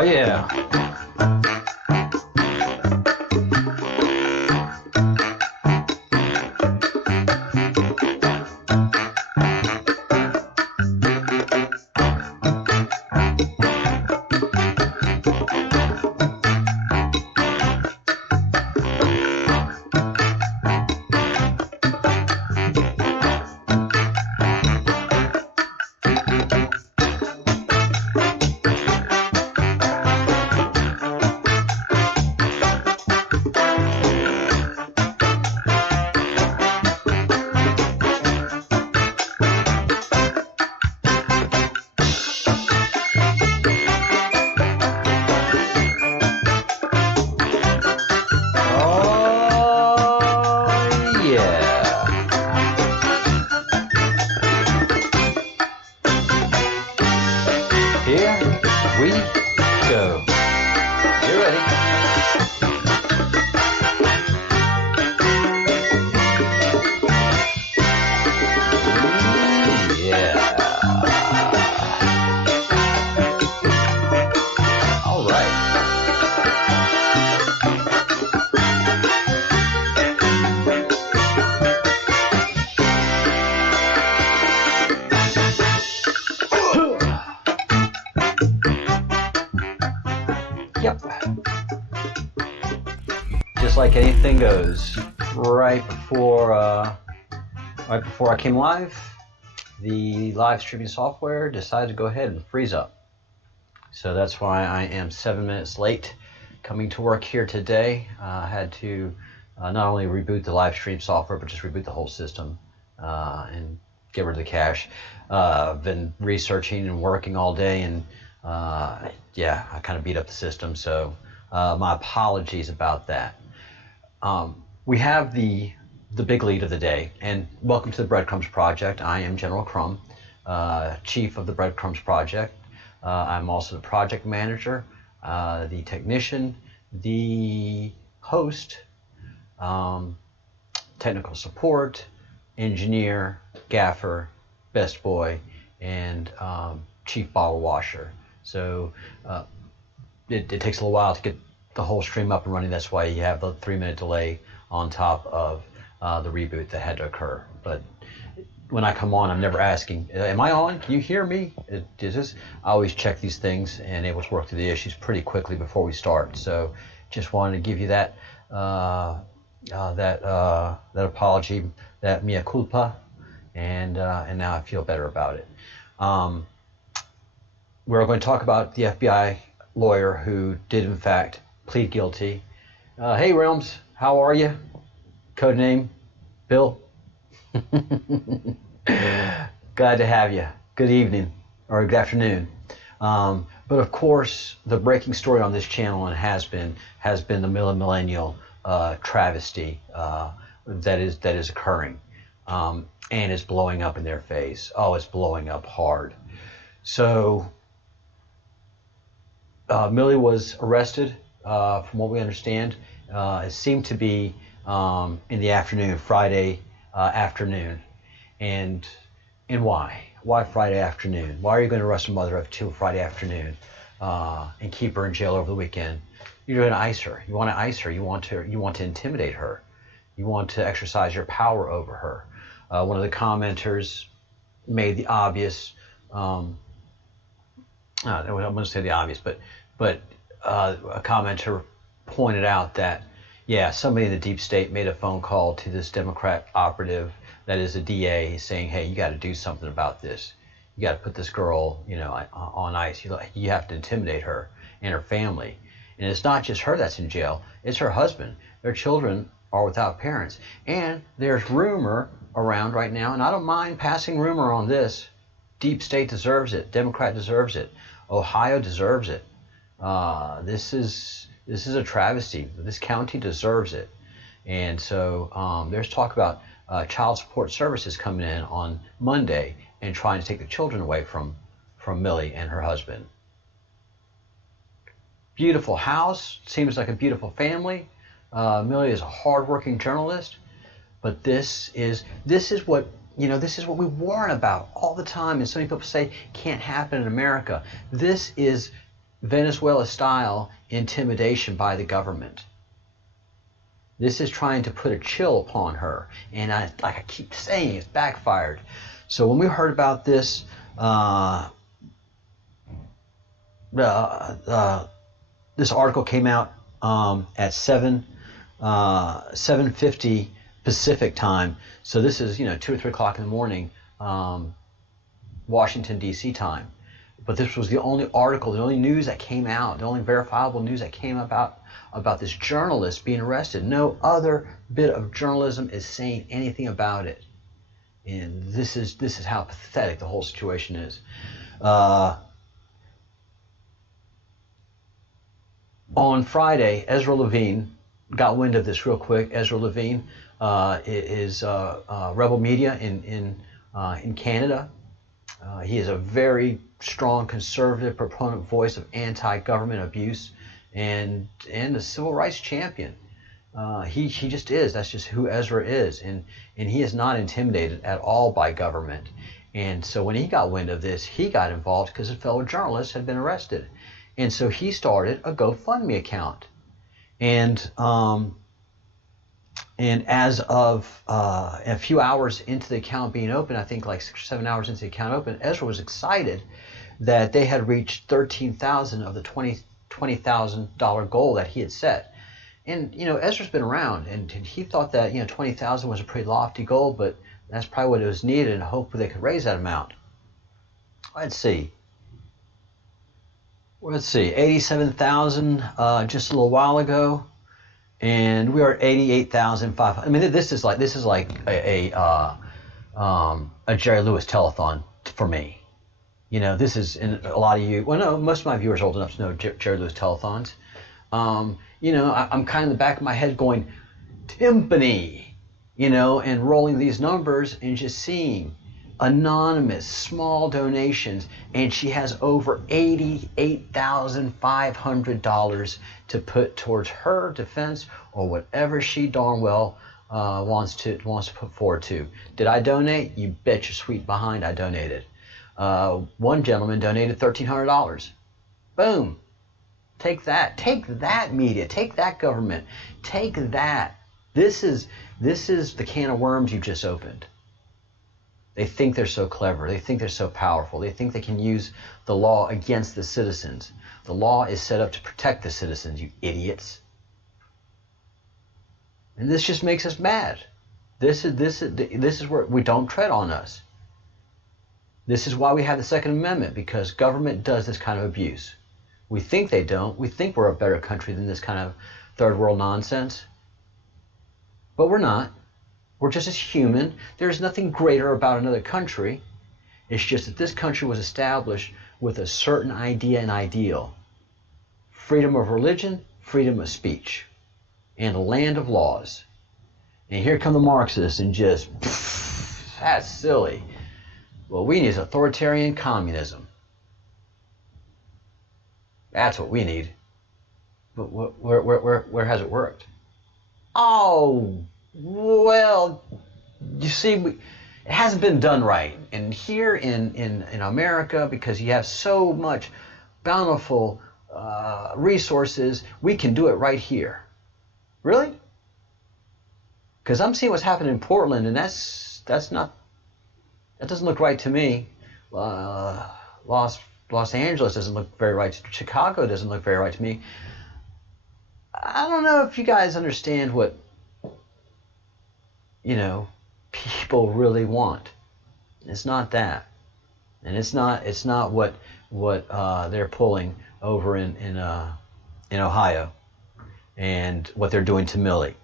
Oh yeah. Like anything goes. Right before I came live, the live streaming software decided to go ahead and freeze up. So that's why I am 7 minutes late coming to work here today. I had to not only reboot the live stream software, but just reboot the whole system and get rid of the cache. I've been researching and working all day, and yeah, I kind of beat up the system. So my apologies about that. We have the big lead of the day, and welcome to the Breadcrumbs Project. I am General Crumb, Chief of the Breadcrumbs Project. I'm also the project manager, the technician, the host, technical support, engineer, gaffer, best boy, and chief bottle washer. So it takes a little while to get the whole stream up and running. That's why you have the 3-minute delay on top of the reboot that had to occur. But when I come on, I'm never asking, am I on? Can you hear me? I always check these things and able to work through the issues pretty quickly before we start. So just wanted to give you that that apology, that mea culpa, and now I feel better about it. We're going to talk about the FBI lawyer who did in fact plead guilty. Hey Realms, how are you? Codename Bill. Glad to have you. Good evening or good afternoon. But of course, the breaking story on this channel and has been the millennial travesty that is occurring and is blowing up in their face. Oh, it's blowing up hard. So Millie was arrested. From what we understand, it seemed to be in the afternoon, Friday afternoon. And why? Why Friday afternoon? Why are you going to arrest a mother of two Friday afternoon and keep her in jail over the weekend? You're going to ice her. You want to ice her. You want to intimidate her. You want to exercise your power over her. One of the commenters made the obvious. I wouldn't say the obvious, but a commenter pointed out that, yeah, somebody in the deep state made a phone call to this Democrat operative that is a DA saying, hey, you got to do something about this. You got to put this girl, on ice. You have to intimidate her and her family. And it's not just her that's in jail. It's her husband. Their children are without parents. And there's rumor around right now, and I don't mind passing rumor on this. Deep state deserves it. Democrat deserves it. Ohio deserves it. This is a travesty. This county deserves it. And so there's talk about child support services coming in on Monday and trying to take the children away from Millie and her husband. Beautiful house, seems like a beautiful family. Millie is a hardworking journalist, but this is what we warn about all the time, and so many people say can't happen in America. This is Venezuela-style intimidation by the government. This is trying to put a chill upon her, and like I keep saying, it's backfired. So when we heard about this, this article came out at 7:50 Pacific time. So this is 2 or 3 o'clock in the morning, Washington D.C. time. But this was the only article, the only news that came out, the only verifiable news that came about this journalist being arrested. No other bit of journalism is saying anything about it. And this is how pathetic the whole situation is. On Friday, Ezra Levine got wind of this real quick. Ezra Levine is Rebel Media in Canada. He is a very strong conservative proponent voice of anti-government abuse and a civil rights champion. He just is. That's just who Ezra is, and he is not intimidated at all by government. And so when he got wind of this, he got involved because a fellow journalist had been arrested, and so he started a GoFundMe account. And as of a few hours into the account being open, I think like 6 or 7 hours into the account open, Ezra was excited that they had reached 13,000 of the $20,000 goal that he had set. And Ezra's been around, and he thought that 20,000 was a pretty lofty goal, but that's probably what it was needed, and hopefully they could raise that amount. Let's see, 87,000 just a little while ago. And we are at 88,500. I mean, this is like a Jerry Lewis telethon for me. This is, and a lot of you. Well, no, most of my viewers are old enough to know Jerry Lewis telethons. I'm kind of in the back of my head going, timpani, and rolling these numbers and just seeing anonymous small donations, and she has over $88,500 to put towards her defense or whatever she darn well wants to put forward to. Did I donate? You bet your sweet behind I donated. One gentleman donated $1,300. Boom. Take that, media, take that government, take that. This is the can of worms you just opened. They think they're so clever. They think they're so powerful. They think they can use the law against the citizens. The law is set up to protect the citizens, you idiots. And this just makes us mad. This is where we don't tread on us. This is why we have the Second Amendment, because government does this kind of abuse. We think they don't. We think we're a better country than this kind of third world nonsense. But we're not. We're just as human. There's nothing greater about another country. It's just that this country was established with a certain idea and ideal. Freedom of religion, freedom of speech, and a land of laws. And here come the Marxists and just, that's silly. What we need is authoritarian communism. That's what we need. But where has it worked? Oh, well, you see, it hasn't been done right. And here in America, because you have so much bountiful resources, we can do it right here. Really? Because I'm seeing what's happening in Portland, and that doesn't look right to me. Los Angeles doesn't look very right. Chicago doesn't look very right to me. I don't know if you guys understand what people really want. It's not that, and it's not what they're pulling over in Ohio, and what they're doing to Millie.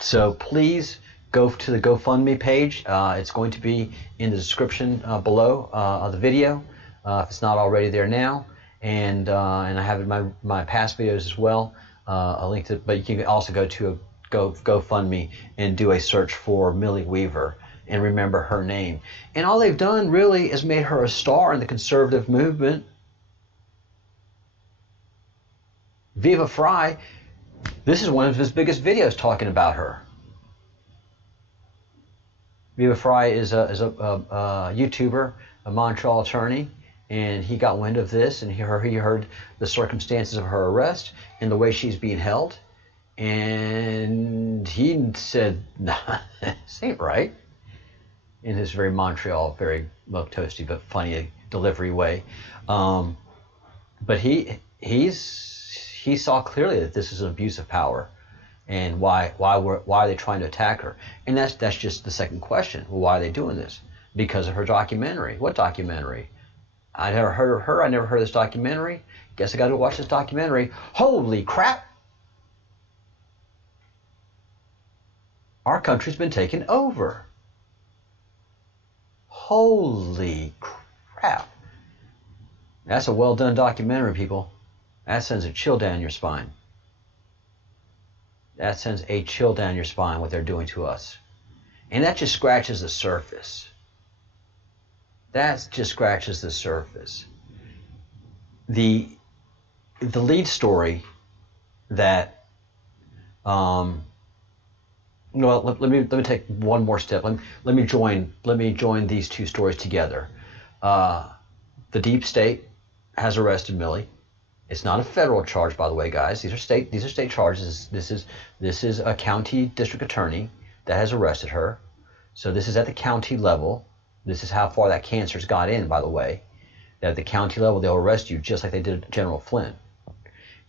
So please go to the GoFundMe page. It's going to be in the description below of the video, if it's not already there now. And I have in my past videos as well a link to. But you can also go to GoFundMe and do a search for Millie Weaver and remember her name. And all they've done really is made her a star in the conservative movement. Viva Fry. This is one of his biggest videos talking about her. Viva Fry is a YouTuber, a Montreal attorney, and he got wind of this, and he heard the circumstances of her arrest and the way she's being held, and he said, "Nah, this ain't right," in his very Montreal, very milquetoasty but funny delivery way. But he saw clearly that this is an abuse of power, and why are they trying to attack her? And that's just the second question. Well, why are they doing this? Because of her documentary. What documentary? I never heard of her. I never heard of this documentary. Guess I got to watch this documentary. Holy crap! Our country's been taken over. Holy crap! That's a well done documentary, people. That sends a chill down your spine. That sends a chill down your spine, what they're doing to us. And that just scratches the surface. That just scratches the surface. The lead story that let me take one more step. Let me join these two stories together. The deep state has arrested Millie. It's not a federal charge, by the way, guys. These are state charges. This is a county district attorney that has arrested her. So this is at the county level. This is how far that cancer's got in, by the way. That at the county level, they'll arrest you just like they did General Flynn.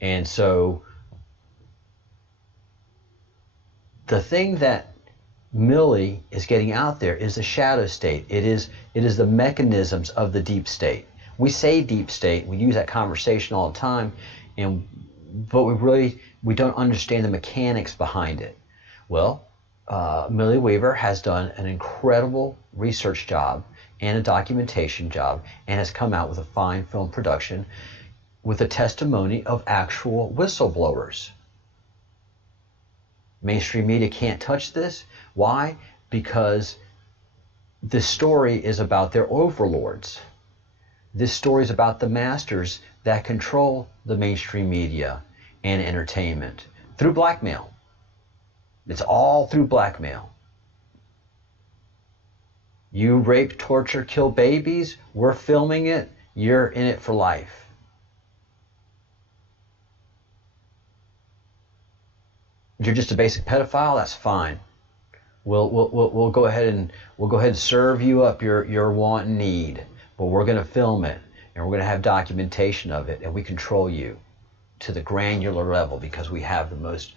And so the thing that Millie is getting out there is the shadow state. It is the mechanisms of the deep state. We say deep state, we use that conversation all the time, but we don't understand the mechanics behind it. Well, Millie Weaver has done an incredible research job and a documentation job, and has come out with a fine film production with a testimony of actual whistleblowers. Mainstream media can't touch this. Why? Because this story is about their overlords. This story is about the masters that control the mainstream media and entertainment through blackmail. It's all through blackmail. You rape, torture, kill babies, we're filming it, you're in it for life. You're just a basic pedophile, that's fine. We'll go ahead and serve you up your want and need. But we're going to film it, and we're going to have documentation of it, and we control you to the granular level because we have the most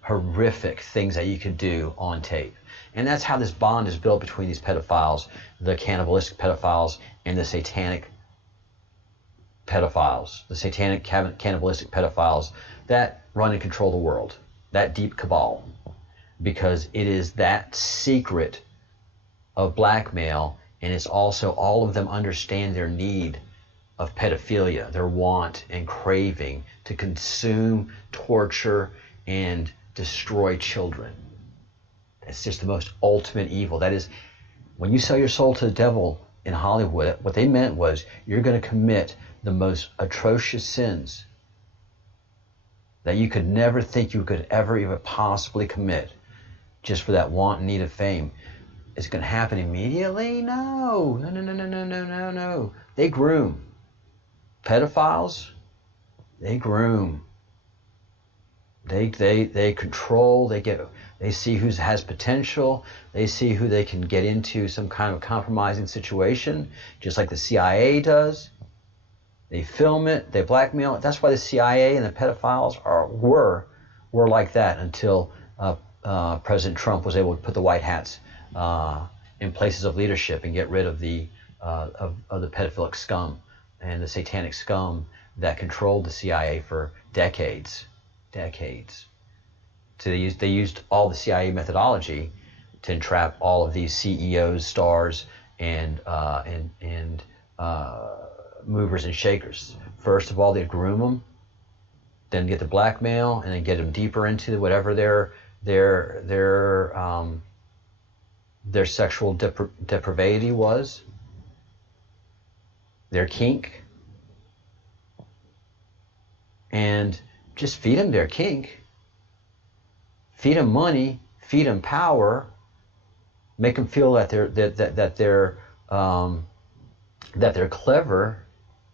horrific things that you could do on tape. And that's how this bond is built between these pedophiles, the cannibalistic pedophiles, and the satanic pedophiles, the satanic cannibalistic pedophiles that run and control the world, that deep cabal, because it is that secret of blackmail. And it's also all of them understand their need of pedophilia, their want and craving to consume, torture, and destroy children. It's just the most ultimate evil. That is, when you sell your soul to the devil in Hollywood, what they meant was you're going to commit the most atrocious sins that you could never think you could ever even possibly commit just for that want and need of fame. Is it going to happen immediately? No. They groom. Pedophiles, they groom. They control. They see who has potential. They see who they can get into some kind of compromising situation, just like the CIA does. They film it. They blackmail it. That's why the CIA and the pedophiles were like that until President Trump was able to put the white hats in places of leadership and get rid of the pedophilic scum and the satanic scum that controlled the CIA for decades. So they used all the CIA methodology to entrap all of these CEOs, stars, and movers and shakers. First of all, they groom them, then get the blackmail, and then get them deeper into whatever their sexual depravity was, their kink, and just feed them their kink, feed them money, feed them power, make them feel that they're that they're clever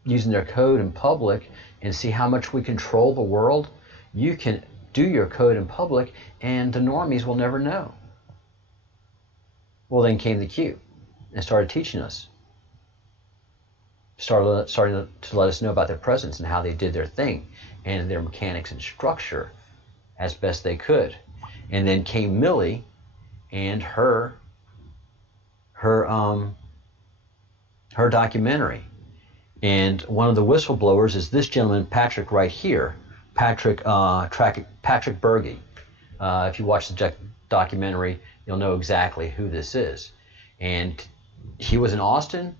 using their code in public and see how much we control the world. You can do your code in public and the normies will never know. Well, then came the Q and started teaching us. Starting to let us know about their presence and how they did their thing and their mechanics and structure as best they could. And then came Millie and her documentary. And one of the whistleblowers is this gentleman, Patrick, right here. Patrick Berge. If you watch the documentary, you'll know exactly who this is. And he was in Austin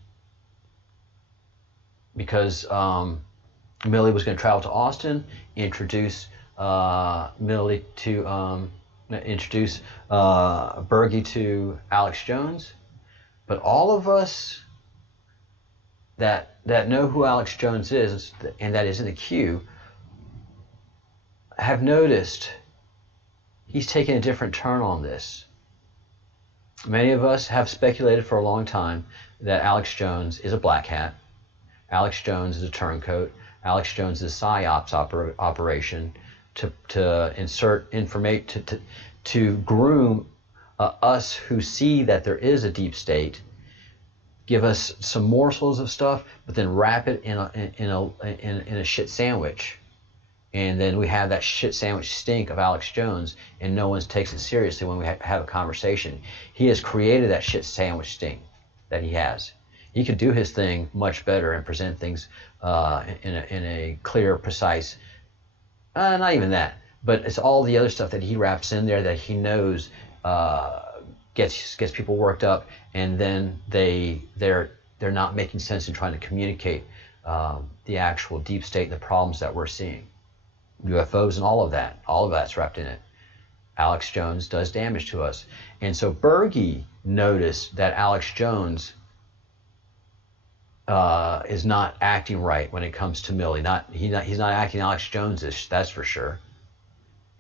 because Millie was going to travel to Austin, introduce Millie to introduce Berge to Alex Jones. But all of us that know who Alex Jones is, and that is in the queue, have noticed he's taken a different turn on this. Many of us have speculated for a long time that Alex Jones is a black hat. Alex Jones is a turncoat. Alex Jones is a psyops operation to insert information, to groom us who see that there is a deep state, give us some morsels of stuff, but then wrap it in a shit sandwich. And then we have that shit sandwich stink of Alex Jones, and no one takes it seriously when we have a conversation. He has created that shit sandwich stink that he has. He could do his thing much better and present things in a clear, precise, not even that, but it's all the other stuff that he wraps in there that he knows gets people worked up, and then they're not making sense in trying to communicate the actual deep state and the problems that we're seeing. UFOs and all of that's wrapped in it. Alex Jones does damage to us. And so Berge noticed that Alex Jones is not acting right when it comes to Millie. He's not acting Alex Jones-ish, that's for sure.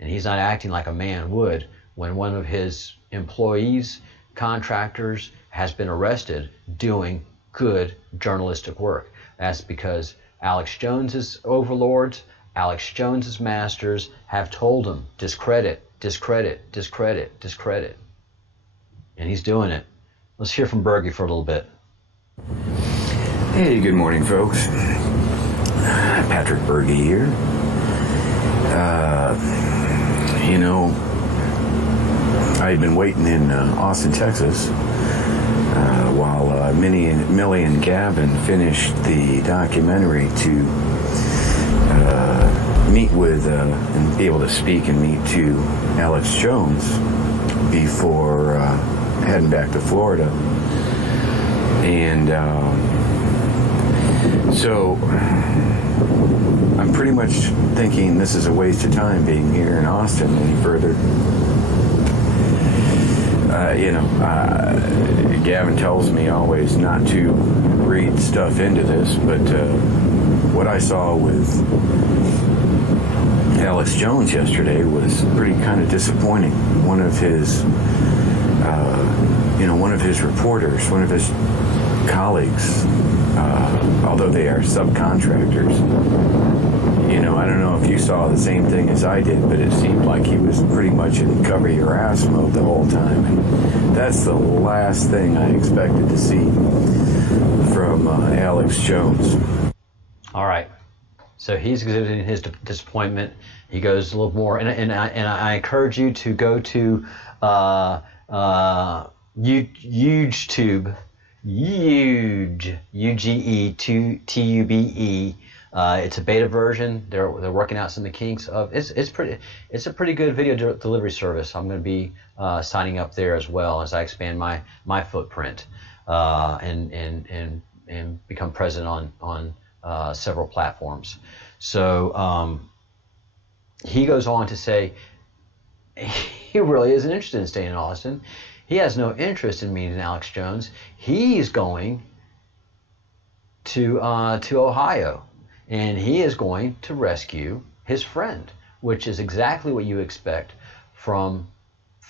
And he's not acting like a man would when one of his employees, contractors, has been arrested doing good journalistic work. That's because Alex Jones's overlords, Alex Jones's masters have told him, discredit, discredit, discredit, discredit. And he's doing it. Let's hear from Berge for a little bit. Hey, good morning, folks. Patrick Berge here. I've been waiting in Austin, Texas, while Millie and Gavin finished the documentary to meet with and be able to speak and meet to Alex Jones before heading back to Florida. And so I'm pretty much thinking this is a waste of time being here in Austin any further. Gavin tells me always not to read stuff into this, but what I saw with Alex Jones yesterday was pretty kind of disappointing. One of his reporters, one of his colleagues, although they are subcontractors, I don't know if you saw the same thing as I did, but it seemed like he was pretty much in cover your ass mode the whole time. And that's the last thing I expected to see from Alex Jones. All right. So he's exhibiting his disappointment. He goes a little more, and I encourage you to go to YouTube, UGE2TUBE. It's a beta version. They're working out some of the kinks of it's a pretty good video delivery service. I'm going to be signing up there as well as I expand my footprint and become present on several platforms. So he goes on to say he really isn't interested in staying in Austin. He has no interest in meeting Alex Jones. He's going to Ohio, and he is going to rescue his friend, which is exactly what you expect from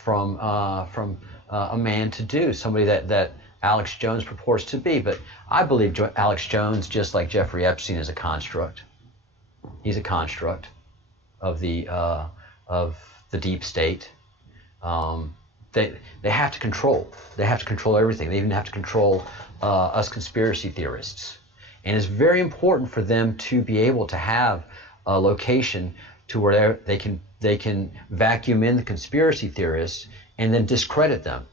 a man to do. Somebody that Alex Jones purports to be. But I believe Alex Jones, just like Jeffrey Epstein, is a construct. He's a construct of the deep state. They have to control. They have to control everything. They even have to control us conspiracy theorists. And it's very important for them to be able to have a location to where they can vacuum in the conspiracy theorists and then discredit them.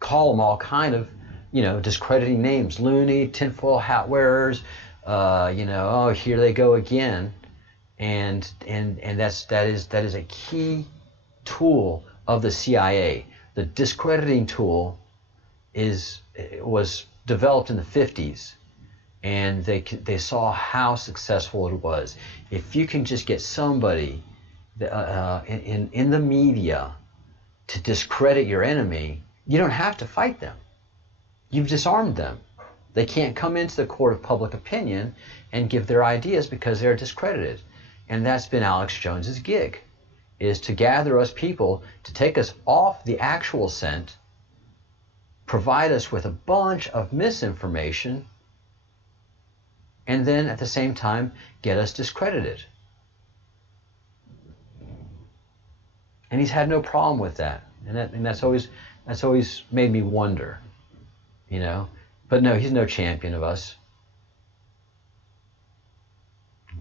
Call them all kind of, discrediting names, loony, tinfoil hat wearers, oh, here they go again, and that is a key tool of the CIA. The discrediting tool was developed in the 50s, and they saw how successful it was. If you can just get somebody in the media to discredit your enemy, you don't have to fight them. You've disarmed them. They can't come into the court of public opinion and give their ideas because they're discredited. And that's been Alex Jones's gig, is to gather us people, to take us off the actual scent, provide us with a bunch of misinformation, and then at the same time get us discredited. And he's had no problem with that. And that's always made me wonder, But no, he's no champion of us.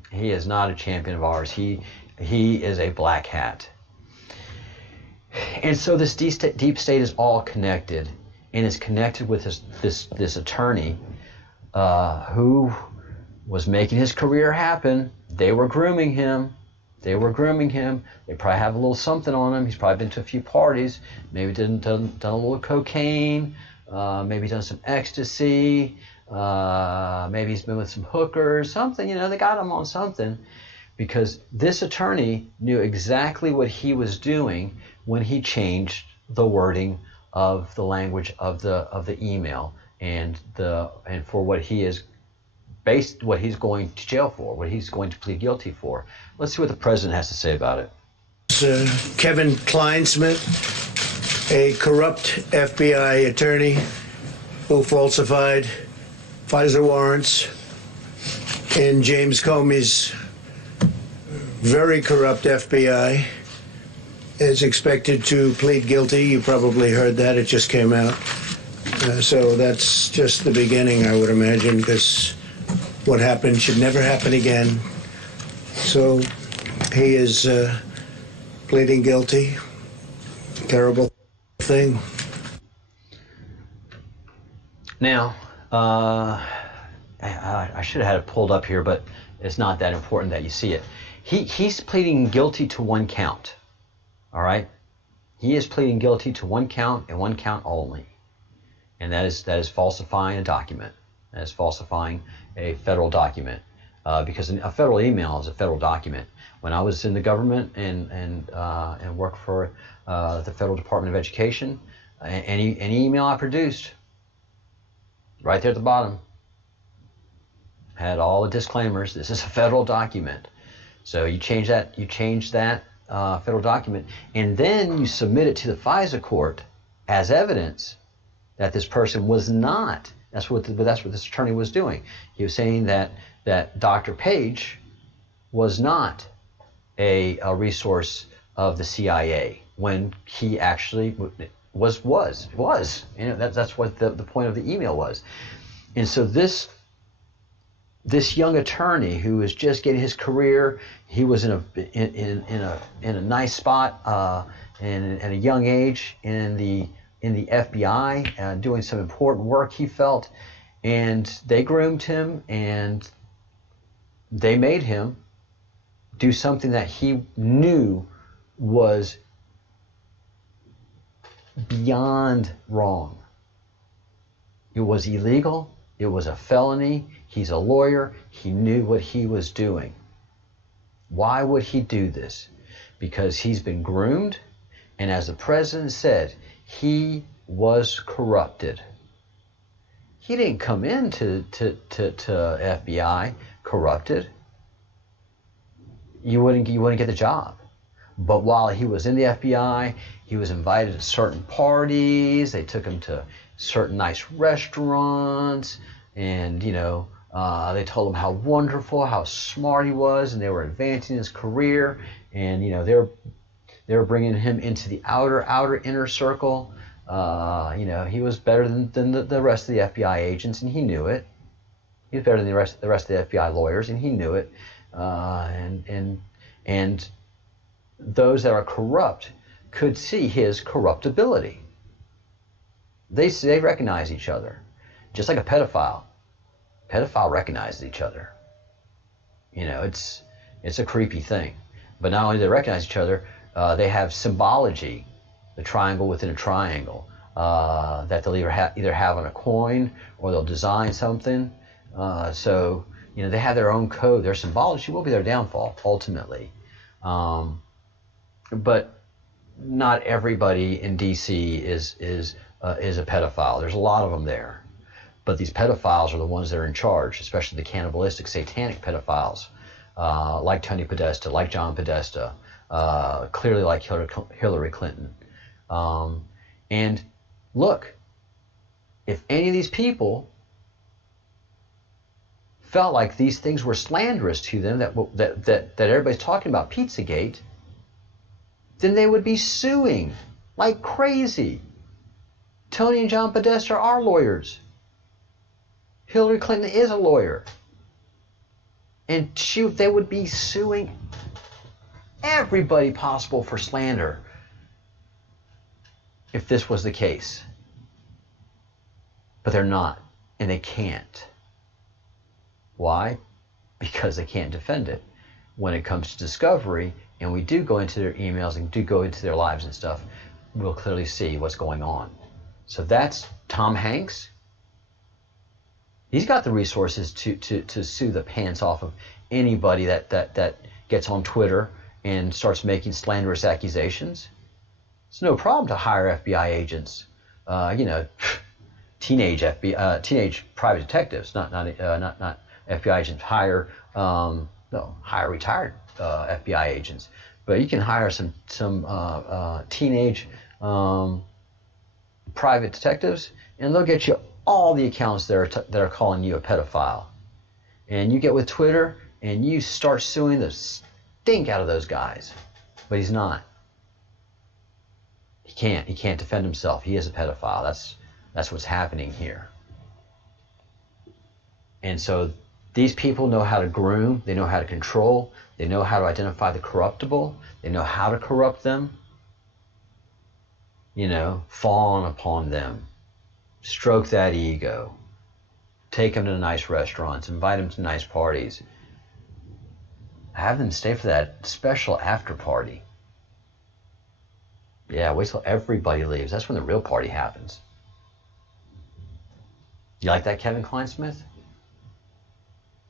He is not a champion of ours. He is a black hat. And so this deep state is all connected, and is connected with this attorney who was making his career happen. They were grooming him. They probably have a little something on him. He's probably been to a few parties. Maybe done a little cocaine. Maybe done some ecstasy. Maybe he's been with some hookers. Something, they got him on something. Because this attorney knew exactly what he was doing when he changed the wording of the language of the email and for what he is what he's going to jail for, what he's going to plead guilty for. Let's see what the president has to say about it. Kevin Kleinsmith, a corrupt FBI attorney who falsified FISA warrants in James Comey's very corrupt FBI, is expected to plead guilty. You probably heard that. It just came out. So that's just the beginning, I would imagine, because what happened should never happen again. So he is pleading guilty. Terrible thing. Now, I should have had it pulled up here, but it's not that important that you see it. He's pleading guilty to one count. All right? He is pleading guilty to one count and one count only. And that is falsifying a document. That is falsifying a federal document. Because a federal email is a federal document. When I was in the government and worked for the Federal Department of Education, any email I produced, right there at the bottom, had all the disclaimers. This is a federal document. So you change that federal document, and then you submit it to the FISA court as evidence that this person was not. That's what this attorney was doing. He was saying that Dr. Page was not a resource of the CIA when he actually was. That's what the point of the email was. And so this young attorney who was just getting his career, he was in a nice spot at a young age in the FBI, doing some important work, he felt, and they groomed him and they made him do something that he knew was beyond wrong. It was illegal. It was a felony. He's a lawyer. He knew what he was doing. Why would he do this? Because he's been groomed, and as the president said, he was corrupted. He didn't come into to FBI corrupted. You wouldn't get the job. But while he was in the FBI, He was invited to certain parties. They took him to certain nice restaurants, and they told him how wonderful, how smart he was, and they were advancing his career. And they were bringing him into the outer inner circle. He was better than the rest of the FBI agents, and he knew it. He was better than the rest of the FBI lawyers, and he knew it. And those that are corrupt could see his corruptibility. They recognize each other, just like a pedophile. Pedophile recognizes each other. It's a creepy thing. But not only do they recognize each other, they have symbology, the triangle within a triangle, that they'll either have on a coin or they'll design something. So they have their own code. Their symbology will be their downfall ultimately. But not everybody in D.C. is a pedophile. There's a lot of them there. But these pedophiles are the ones that are in charge, especially the cannibalistic, satanic pedophiles, like Tony Podesta, like John Podesta, clearly like Hillary Clinton. And look, if any of these people felt like these things were slanderous to them, that everybody's talking about Pizzagate, then they would be suing like crazy. Tony and John Podesta are lawyers. Hillary Clinton is a lawyer. And they would be suing everybody possible for slander if this was the case. But they're not, and they can't. Why? Because they can't defend it. When it comes to discovery, and we do go into their emails and do go into their lives and stuff, we'll clearly see what's going on. So that's Tom Hanks. He's got the resources to sue the pants off of anybody that gets on Twitter and starts making slanderous accusations. It's no problem to hire FBI agents, teenage private detectives, not FBI agents. Hire retired FBI agents, but you can hire some teenage private detectives, and they'll get you all the accounts that are calling you a pedophile. And you get with Twitter and you start suing the stink out of those guys. But he's not. He can't defend himself. He is a pedophile. That's what's happening here. And so these people know how to groom, they know how to control, they know how to identify the corruptible, they know how to corrupt them, fawn upon them, stroke that ego, take them to nice restaurants, invite them to nice parties, have them stay for that special after party. Yeah, wait till everybody leaves. That's when the real party happens. You like that, Kevin Kleinsmith?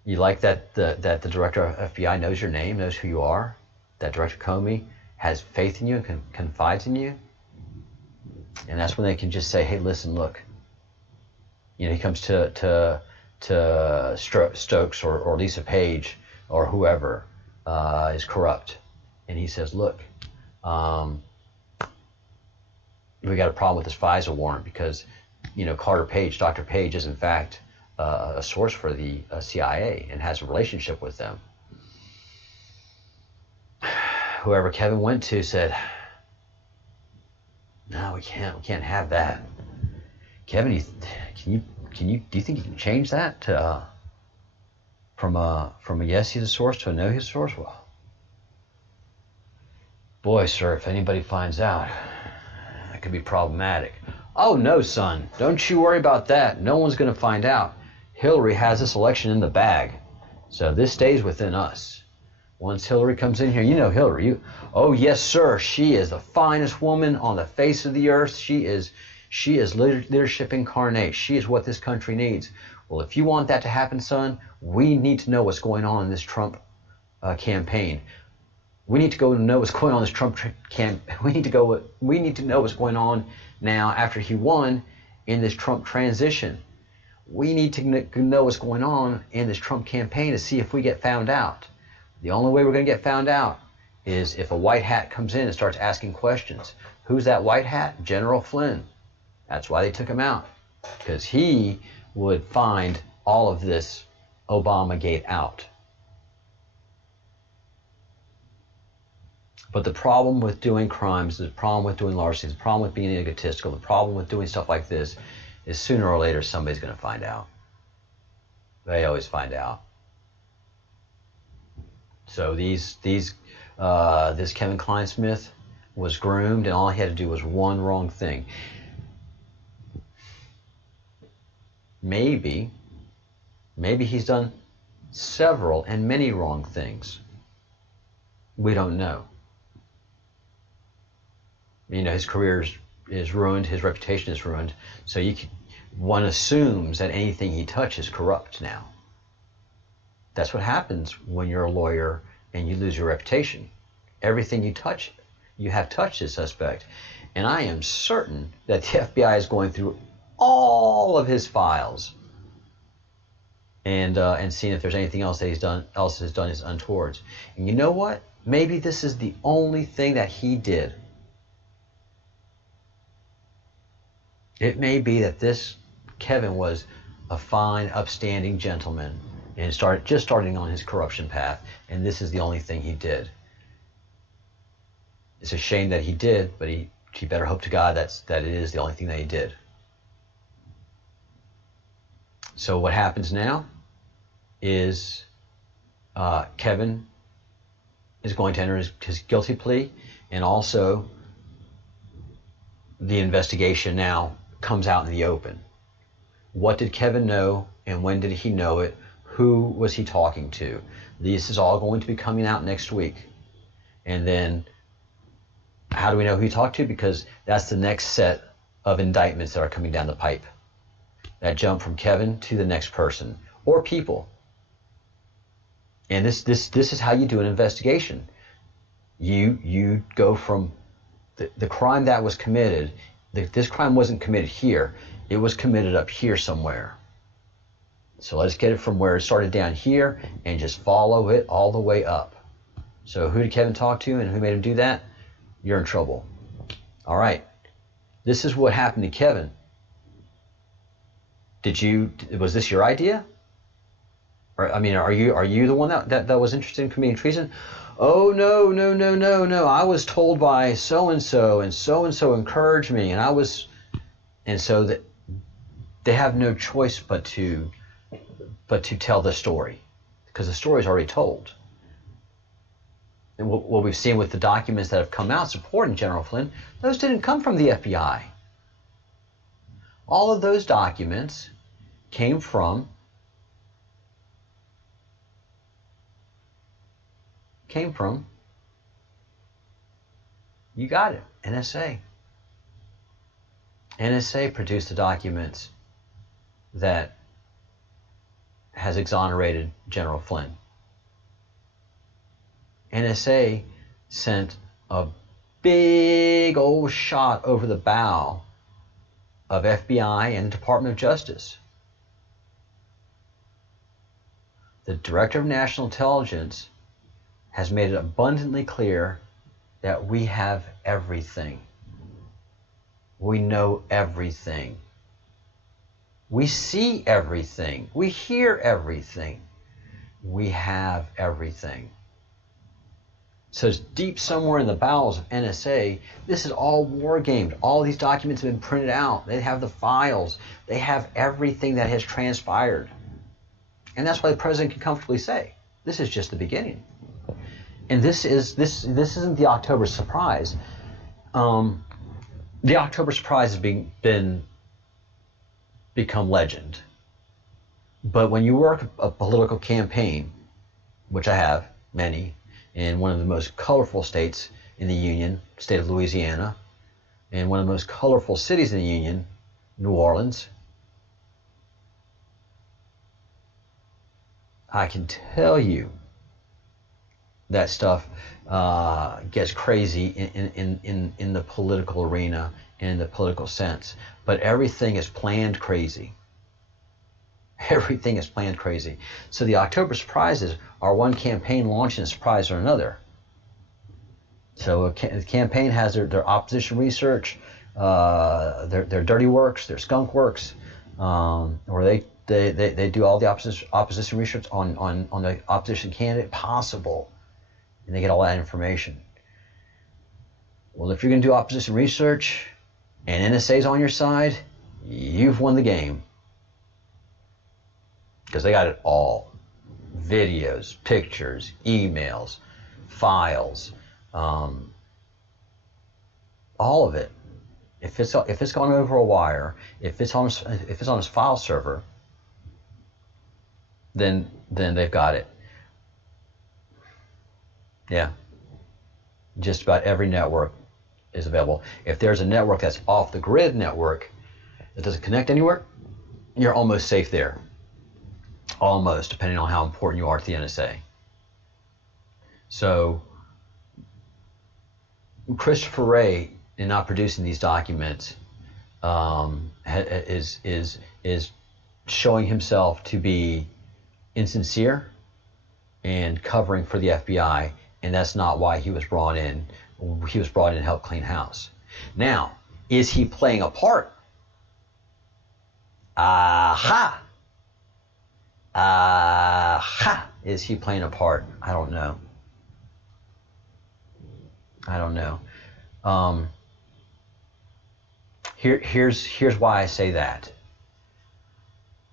You like that the director of FBI knows your name, knows who you are? That Director Comey has faith in you and confides in you? And that's when they can just say, hey, listen, look. He comes to Stokes or Lisa Page or whoever is corrupt. And he says, look, we got a problem with this FISA warrant because, Dr. Page is in fact a source for the CIA and has a relationship with them. Whoever Kevin went to said, no, we can't have that. Kevin, do you think you can change that to from a yes, he's a source to a no, he's a source? Well, boy, sir, if anybody finds out, that could be problematic. Oh no, son, don't you worry about that. No one's going to find out. Hillary has this election in the bag, so this stays within us. Once Hillary comes in here, Hillary. Oh yes, sir, she is the finest woman on the face of the earth. She is leadership incarnate. She is what this country needs. Well, if you want that to happen, son, we need to know what's going on in this Trump campaign. We need to go know what's going on in this Trump campaign. We need to know what's going on now after he won in this Trump transition. We need to know what's going on in this Trump campaign to see if we get found out. The only way we're going to get found out is if a white hat comes in and starts asking questions. Who's that white hat? General Flynn. That's why they took him out, because he would find all of this Obamagate out. But the problem with doing crimes, the problem with doing larceny, the problem with being egotistical, the problem with doing stuff like this is sooner or later somebody's going to find out. They always find out. So this Kevin Kleinsmith was groomed, and all he had to do was one wrong thing. Maybe he's done several and many wrong things. We don't know. His career is ruined, his reputation is ruined, so one assumes that anything he touches is corrupt now. That's what happens when you're a lawyer and you lose your reputation. Everything you touch, you have touched a suspect. And I am certain that the FBI is going through all of his files and seeing if there's anything else that has done is untoward. And you know what? Maybe this is the only thing that he did. It may be that this Kevin was a fine, upstanding gentleman and starting on his corruption path, and this is the only thing he did. It's a shame that he did, but he better hope to God that it is the only thing that he did. So what happens now is Kevin is going to enter his guilty plea, and also the investigation now comes out in the open. What did Kevin know, and when did he know it? Who was he talking to? This is all going to be coming out next week. And then how do we know who he talked to? Because that's the next set of indictments that are coming down the pipe. That jump from Kevin to the next person or people. And this is how you do an investigation. You go from the crime that was committed. This crime wasn't committed here. It was committed up here somewhere. So let's get it from where it started down here and just follow it all the way up. So who did Kevin talk to and who made him do that? You're in trouble. All right. This is what happened to Kevin. Was this your idea? Or, are you the one that was interested in committing treason? Oh, no. I was told by so-and-so encouraged me, and so that they have no choice but to tell the story, because the story is already told. And what we've seen with the documents that have come out supporting General Flynn, those didn't come from the FBI. All of those documents came from you got it, NSA. NSA produced the documents that has exonerated General Flynn. NSA sent a big old shot over the bow of FBI and Department of Justice. The Director of National Intelligence has made it abundantly clear that we have everything. We know everything. We see everything. We hear everything. We have everything. So it's deep somewhere in the bowels of NSA, this is all war gamed. All these documents have been printed out. They have the files. They have everything that has transpired. And that's why the president can comfortably say, this is just the beginning. And this isn't the October surprise. The October surprise has become legend. But when you work a political campaign, which I have many, in one of the most colorful states in the Union, state of Louisiana, and one of the most colorful cities in the Union, New Orleans, I can tell you that stuff gets crazy in the political arena and in the political sense. But everything is planned crazy. Everything is planned crazy. So the October surprises are one campaign launching a surprise or another. So the campaign has their opposition research, their dirty works, their skunk works, where they do all the opposition research on the opposition candidate possible, and they get all that information. Well, if you're going to do opposition research and NSA's on your side, you've won the game. Because they got it all. Videos, pictures, emails, files, all of it. If it's gone over a wire, if it's on his file server, then they've got it. Yeah. Just about every network is available. If there's a network that's off the grid network that doesn't connect anywhere, you're almost safe there. Almost, depending on how important you are to the NSA. So Christopher Wray, in not producing these documents, is showing himself to be insincere and covering for the FBI, and that's not why he was brought in. He was brought in to help clean house. Now, is he playing a part? Aha! Is he playing a part? I don't know. Here's why I say that.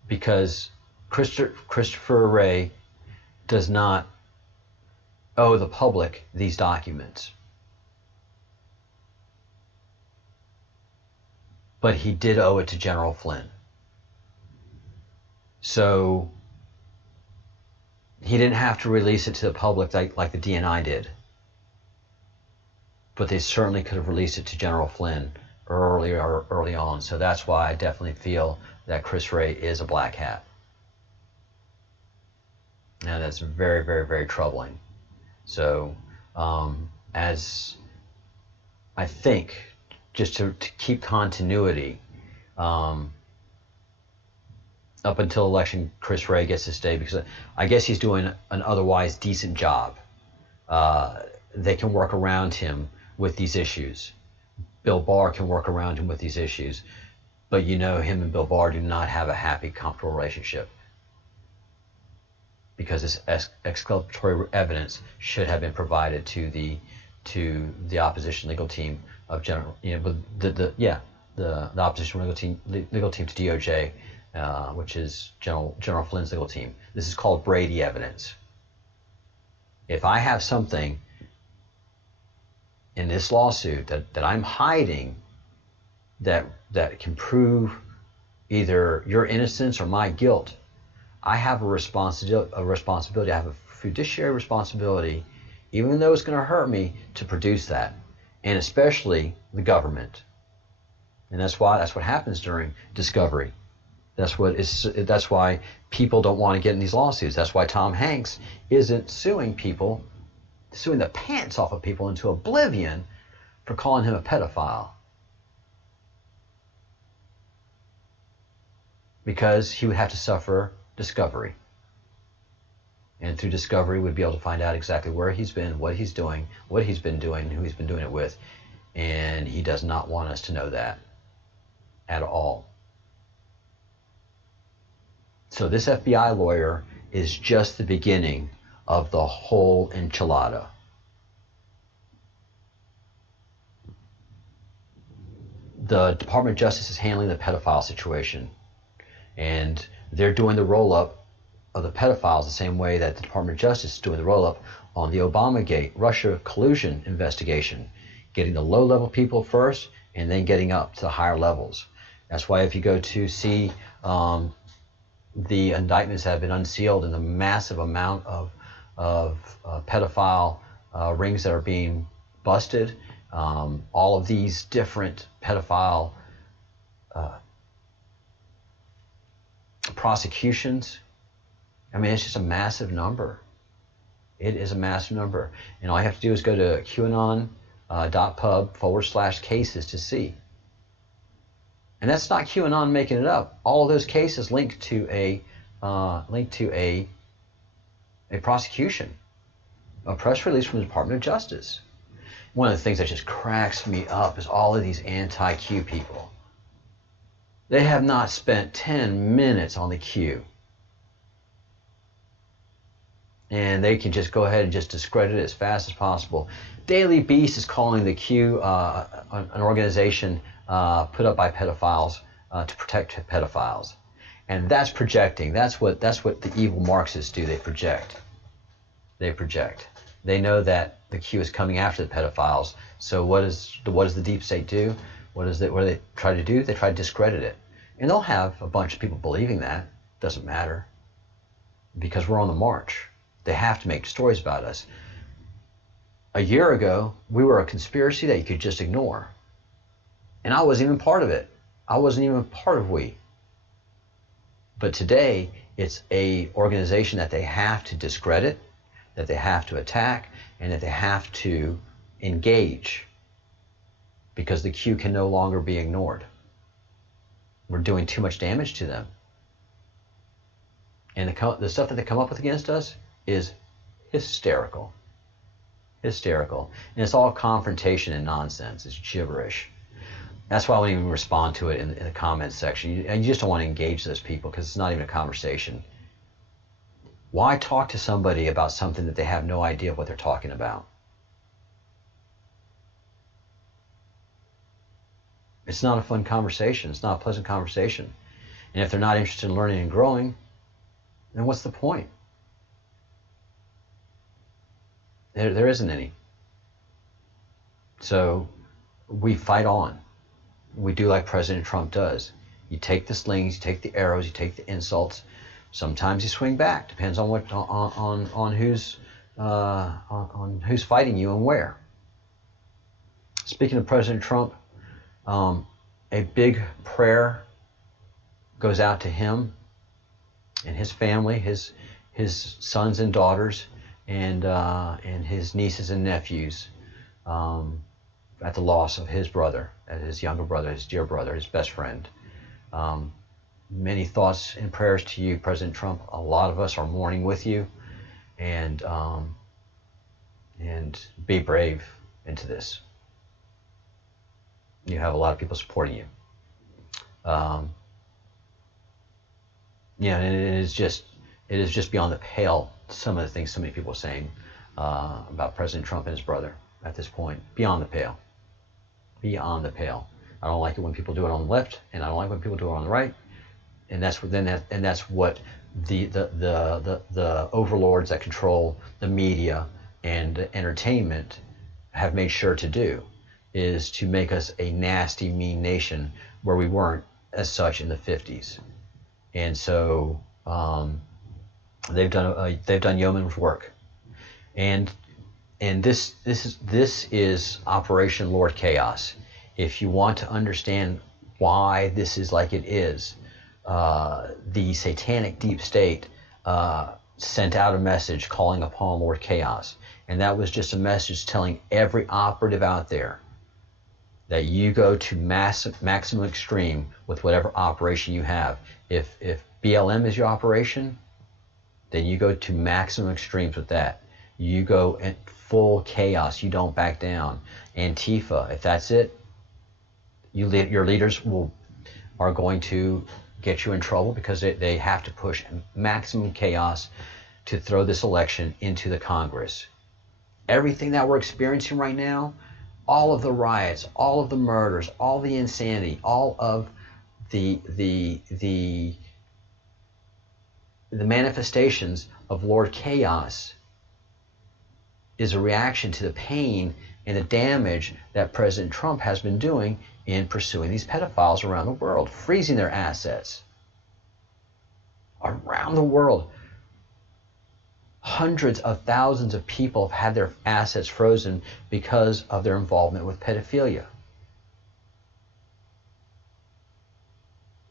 Because Christopher Wray does not owe the public these documents. But he did owe it to General Flynn. So he didn't have to release it to the public like the DNI did. But they certainly could have released it to General Flynn early on. So that's why I definitely feel that Chris Wray is a black hat. And that's very, very, very troubling. So as I think, just to keep continuity, up until election, Chris Wray gets to stay because I guess he's doing an otherwise decent job. They can work around him with these issues. Bill Barr can work around him with these issues. But him and Bill Barr do not have a happy, comfortable relationship. Because this exculpatory evidence should have been provided to the opposition legal team of the opposition legal team to DOJ, which is General Flynn's legal team. This is called Brady evidence. If I have something in this lawsuit that I'm hiding that can prove either your innocence or my guilt, I have a responsibility. I have a fiduciary responsibility, even though it's going to hurt me, to produce that, and especially the government. And that's what happens during discovery. That's why people don't want to get in these lawsuits. That's why Tom Hanks isn't suing the pants off of people into oblivion for calling him a pedophile. Because he would have to suffer discovery. And through discovery, we'd be able to find out exactly where he's been, what he's doing, what he's been doing, and who he's been doing it with. And he does not want us to know that at all. So this FBI lawyer is just the beginning of the whole enchilada. The Department of Justice is handling the pedophile situation. And they're doing the roll-up of the pedophiles the same way that the Department of Justice is doing the roll-up on the Obamagate Russia collusion investigation, getting the low-level people first and then getting up to the higher levels. That's why if you go to see the indictments that have been unsealed and the massive amount of pedophile rings that are being busted, all of these different pedophile prosecutions, I mean, it's just a massive number. It is a massive number. And all you have to do is go to QAnon.pub/cases to see. And that's not QAnon making it up. All of those cases link to a prosecution, a press release from the Department of Justice. One of the things that just cracks me up is all of these anti-Q people. They have not spent 10 minutes on the Q. And they can just go ahead and just discredit it as fast as possible. Daily Beast is calling the Q an organization put up by pedophiles to protect pedophiles. And that's projecting. That's what the evil Marxists do. They project. They project. They know that the Q is coming after the pedophiles. So what does the deep state do? What do they try to do? They try to discredit it. And they'll have a bunch of people believing that. Doesn't matter. Because we're on the march. They have to make stories about us. A year ago, we were a conspiracy that you could just ignore. And I wasn't even part of it. I wasn't even part of we. But today, it's a organization that they have to discredit, that they have to attack, and that they have to engage. Because the Q can no longer be ignored. We're doing too much damage to them. And the stuff that they come up with against us is hysterical. Hysterical. And it's all confrontation and nonsense. It's gibberish. That's why I won't even respond to it in the comments section. You just don't want to engage those people because it's not even a conversation. Why talk to somebody about something that they have no idea what they're talking about? It's not a fun conversation. It's not a pleasant conversation. And if they're not interested in learning and growing, then what's the point? There isn't any. So we fight on. We do like President Trump does. You take the slings, you take the arrows, you take the insults. Sometimes you swing back. Depends on what on who's fighting you and where. Speaking of President Trump, a big prayer goes out to him and his family, his sons and daughters, and his nieces and nephews at the loss of his brother, his younger brother, his dear brother, his best friend. Many thoughts and prayers to you, President Trump. A lot of us are mourning with you, and be brave into this. You have a lot of people supporting you. And it is just beyond the pale. Some of the things so many people are saying about President Trump and his brother at this point. Beyond the pale. Beyond the pale. I don't like it when people do it on the left, and I don't like when people do it on the right. And that's what the overlords that control the media and entertainment have made sure to do, is to make us a nasty, mean nation where we weren't as such in the 50s. And so they've done yeoman's work, and this is Operation Lord Chaos. If you want to understand why this is like it is, the satanic deep state sent out a message calling upon Lord Chaos, and that was just a message telling every operative out there that you go to maximum extreme with whatever operation you have. If BLM is your operation, then you go to maximum extremes with that. You go in full chaos. You don't back down. Antifa, if that's it, your leaders are going to get you in trouble because they have to push maximum chaos to throw this election into the Congress. Everything that we're experiencing right now, all of the riots, all of the murders, all the insanity, all of the manifestations of Lord Chaos is a reaction to the pain and the damage that President Trump has been doing in pursuing these pedophiles around the world, freezing their assets. Around the world, hundreds of thousands of people have had their assets frozen because of their involvement with pedophilia.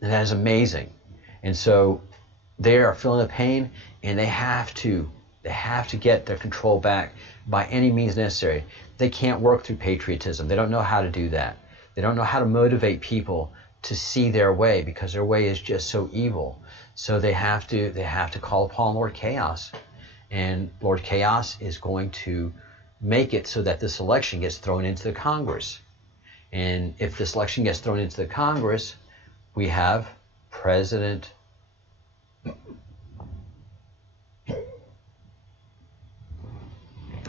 And that is amazing. And so they are feeling the pain, and they have to get their control back by any means necessary. They can't work through patriotism. They don't know how to do that. They don't know how to motivate people to see their way, because their way is just so evil. So they have to call upon Lord Chaos. And Lord Chaos is going to make it so that this election gets thrown into the Congress. And if this election gets thrown into the Congress, we have President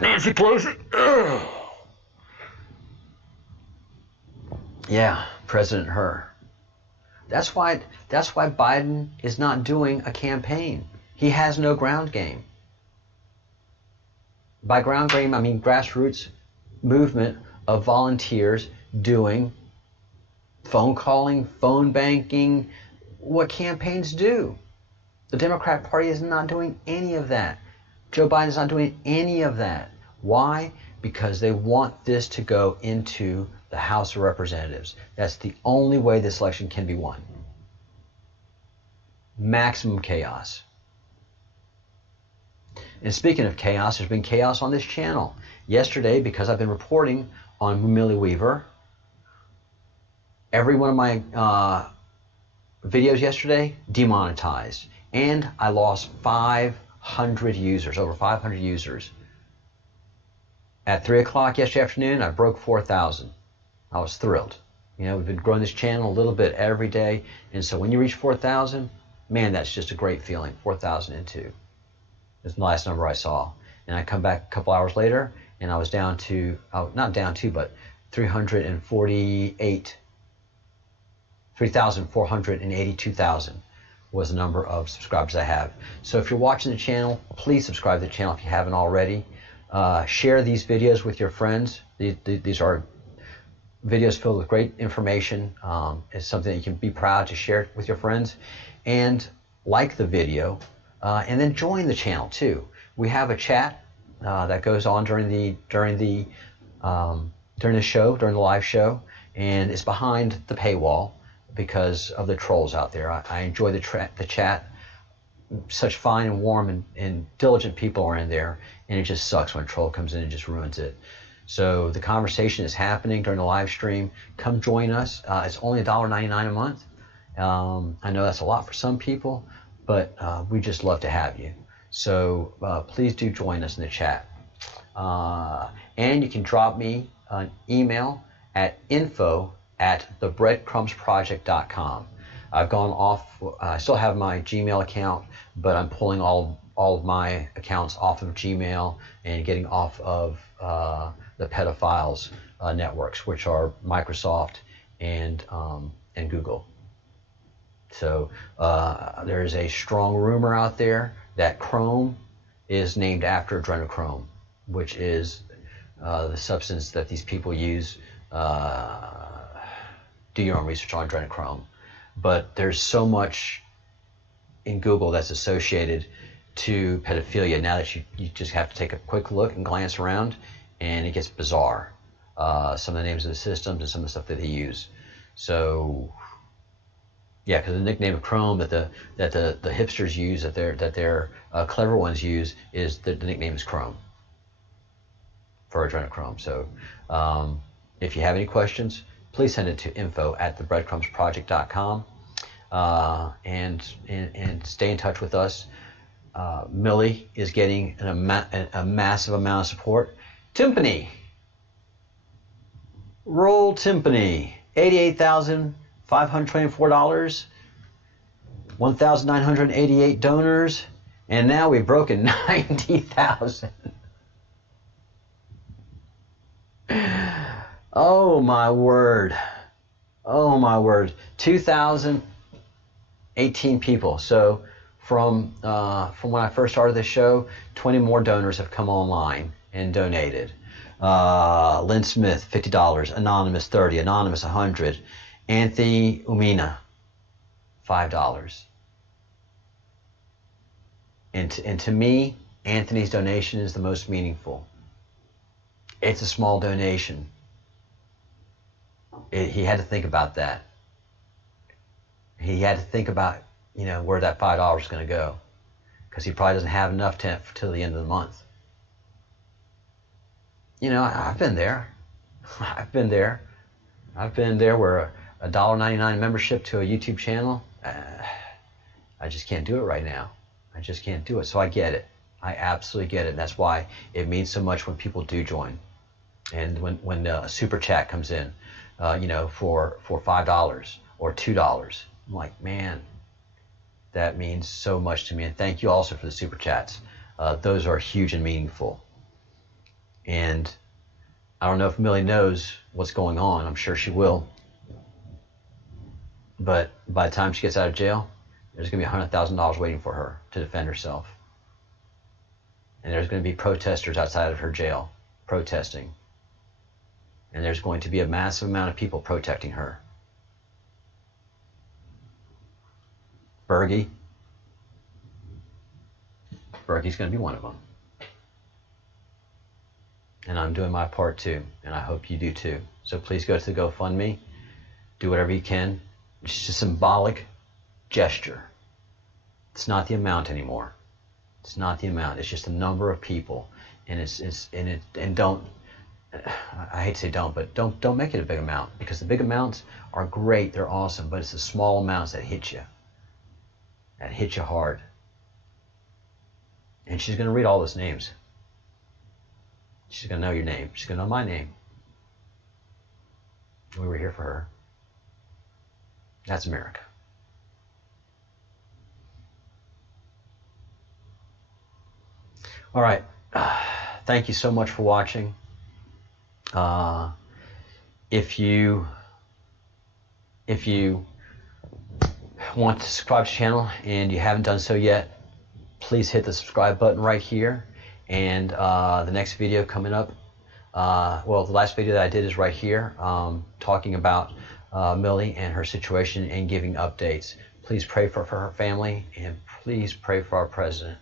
Nancy Pelosi. Ugh. Yeah, President her. That's why Biden is not doing a campaign. He has no ground game. By ground game, I mean grassroots movement of volunteers doing phone calling, phone banking, what campaigns do. The Democrat Party is not doing any of that. Joe Biden is not doing any of that. Why? Because they want this to go into the House of Representatives. That's the only way this election can be won. Maximum chaos. And speaking of chaos, there's been chaos on this channel. Yesterday, because I've been reporting on Millie Weaver, every one of my videos yesterday demonetized. And I lost 500 users, over 500 users. At 3 o'clock yesterday afternoon, I broke 4,000. I was thrilled. You know, we've been growing this channel a little bit every day. And so when you reach 4,000, man, that's just a great feeling. 4,002 is the last number I saw. And I come back a couple hours later, and I was down to, not down to, but 3,482,000 was the number of subscribers I have. So if you're watching the channel, please subscribe to the channel if you haven't already. Share these videos with your friends. These are videos filled with great information. It's something that you can be proud to share with your friends. And like the video, and then join the channel too. We have a chat that goes on during the show, during the live show, and it's behind the paywall because of the trolls out there. I enjoy the chat. Such fine and warm and diligent people are in there, and it just sucks when a troll comes in and just ruins it. So the conversation is happening during the live stream. Come join us. It's only $1.99 a month. I know that's a lot for some people, but we just love to have you. So please do join us in the chat. And you can drop me an email at info@thebreadcrumbsproject.com. I've gone off, I still have my Gmail account, but I'm pulling all of my accounts off of Gmail and getting off of the pedophiles networks, which are Microsoft and Google. So there is a strong rumor out there that Chrome is named after adrenochrome, which is the substance that these people use. Do your own research on adrenochrome. But there's so much in Google that's associated to pedophilia now that you just have to take a quick look and glance around, and it gets bizarre. Some of the names of the systems and some of the stuff that they use. So yeah, because the nickname of Chrome that the hipsters use, that their clever ones use, is the nickname is Chrome for adrenochrome. So if you have any questions, please send it to info@thebreadcrumbsproject.com and stay in touch with us. Millie is getting a massive amount of support. Timpani, roll timpani, $88,524, 1,988 donors, and now we've broken 90,000. Oh my word. Oh my word. 2,018 people. So from when I first started the show, 20 more donors have come online and donated. Lynn Smith, $50. Anonymous, $30. Anonymous, $100. Anthony Umina, $5. And to me, Anthony's donation is the most meaningful. It's a small donation. He had to think about that. He had to think about, where that $5 is going to go, because he probably doesn't have enough till the end of the month. I've been there. I've been there where a $1.99 membership to a YouTube channel, I just can't do it right now. I just can't do it. So I get it. I absolutely get it. And that's why it means so much when people do join. And when a super chat comes in, for $5 or $2, I'm like, man, that means so much to me. And thank you also for the super chats. Those are huge and meaningful. And I don't know if Millie knows what's going on. I'm sure she will. But by the time she gets out of jail, there's going to be $100,000 waiting for her to defend herself. And there's going to be protesters outside of her jail protesting. And there's going to be a massive amount of people protecting her. Bergie's going to be one of them. And I'm doing my part too, and I hope you do too. So please go to the GoFundMe, do whatever you can. It's just a symbolic gesture. It's not the amount anymore. It's not the amount. It's just the number of people, and don't. I hate to say don't, but don't make it a big amount, because the big amounts are great. They're awesome, but it's the small amounts that hit you. That hit you hard. And she's going to read all those names. She's going to know your name. She's going to know my name. We were here for her. That's America. All right. Thank you so much for watching. If you want to subscribe to the channel and you haven't done so yet, please hit the subscribe button right here. And the next video coming up, the last video that I did is right here, talking about Millie and her situation and giving updates. Please pray for her family, and please pray for our president.